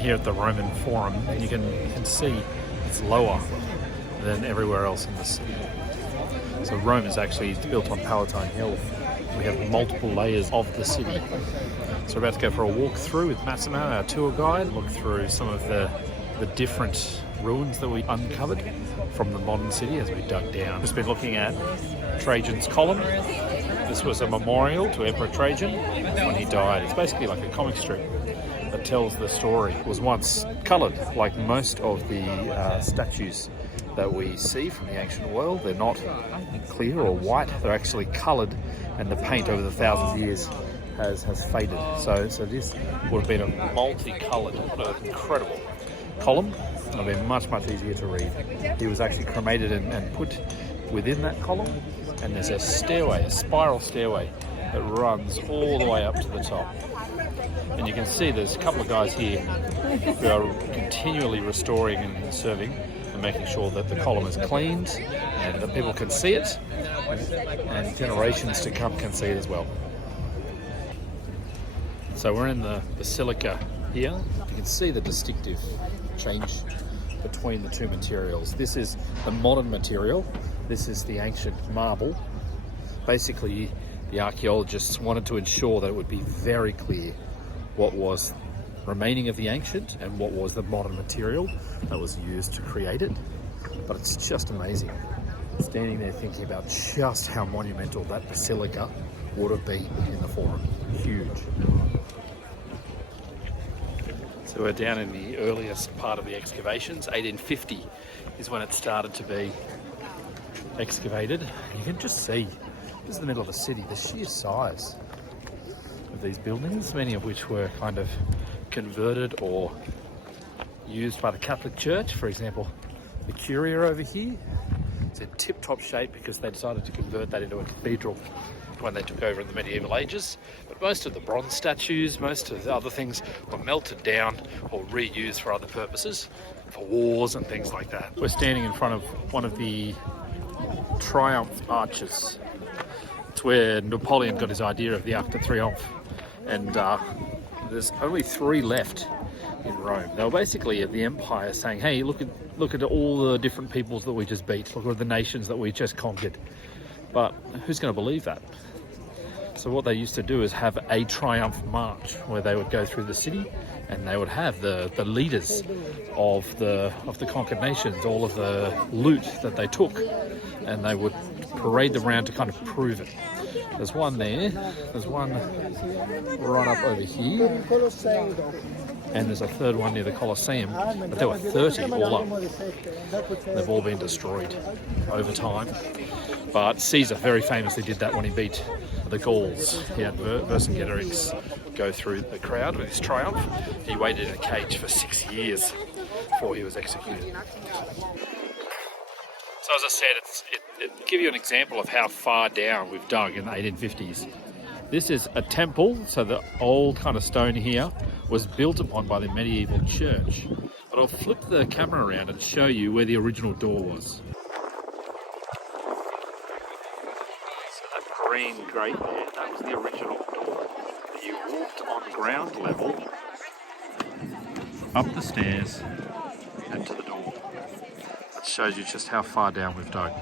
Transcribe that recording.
here at the Roman Forum, and you can see it's lower than everywhere else in the city. So Rome is actually built on Palatine Hill. We have multiple layers of the city. So we're about to go for a walk through with Massimo, our tour guide, look through some of the different ruins that we uncovered from the modern city as we dug down. We've been looking at Trajan's column. This was a memorial to Emperor Trajan when he died. It's basically like a comic strip that tells the story. It was once coloured, like most of the statues that we see from the ancient world. They're not clear or white, they're actually coloured, and the paint over the thousands of years has faded. So this would have been a multicoloured, incredible column. It would have been much easier to read. He was actually cremated and put within that column, and there's a stairway, a spiral stairway that runs all the way up to the top. And you can see there's a couple of guys here who are continually restoring and serving and making sure that the column is cleaned and that people can see it, and generations to come can see it as well. So we're in the Basilica here. You can see the distinctive change between the two materials. This is the modern material. This is the ancient marble. Basically, the archaeologists wanted to ensure that it would be very clear what was remaining of the ancient and what was the modern material that was used to create it. But it's just amazing. Standing there thinking about just how monumental that basilica would have been in the Forum. Huge. So we're down in the earliest part of the excavations. 1850 is when it started to be excavated. You can just see, this is the middle of the city, the sheer size of these buildings, many of which were kind of converted or used by the Catholic Church. For example, the Curia over here, it's in tip-top shape because they decided to convert that into a cathedral when they took over in the medieval ages. But most of the bronze statues, most of the other things were melted down or reused for other purposes, for wars and things like that. We're standing in front of one of the Triumph arches. It's where Napoleon got his idea of the Arc de Triomphe, and there's only 3 left in Rome. They were basically the empire saying, hey, look at all the different peoples that we just beat, look at the nations that we just conquered. But who's going to believe that? So what they used to do is have a triumph march where they would go through the city and they would have the leaders of the conquered nations, all of the loot that they took, and they would parade them around to kind of prove it. There's one there, there's one right up over here, and there's a third one near the Colosseum, but there were 30 all up. They've all been destroyed over time. But Caesar very famously did that when he beat the Gauls. He had Vercingetorix go through the crowd with his triumph. He waited in a cage for 6 years before he was executed. So as I said, it gives you an example of how far down we've dug in the 1850s. This is a temple, so the old kind of stone here was built upon by the medieval church. But I'll flip the camera around and show you where the original door was. Green grate there, that was the original door. You walked on ground level up the stairs and to the door. That shows you just how far down we've dug.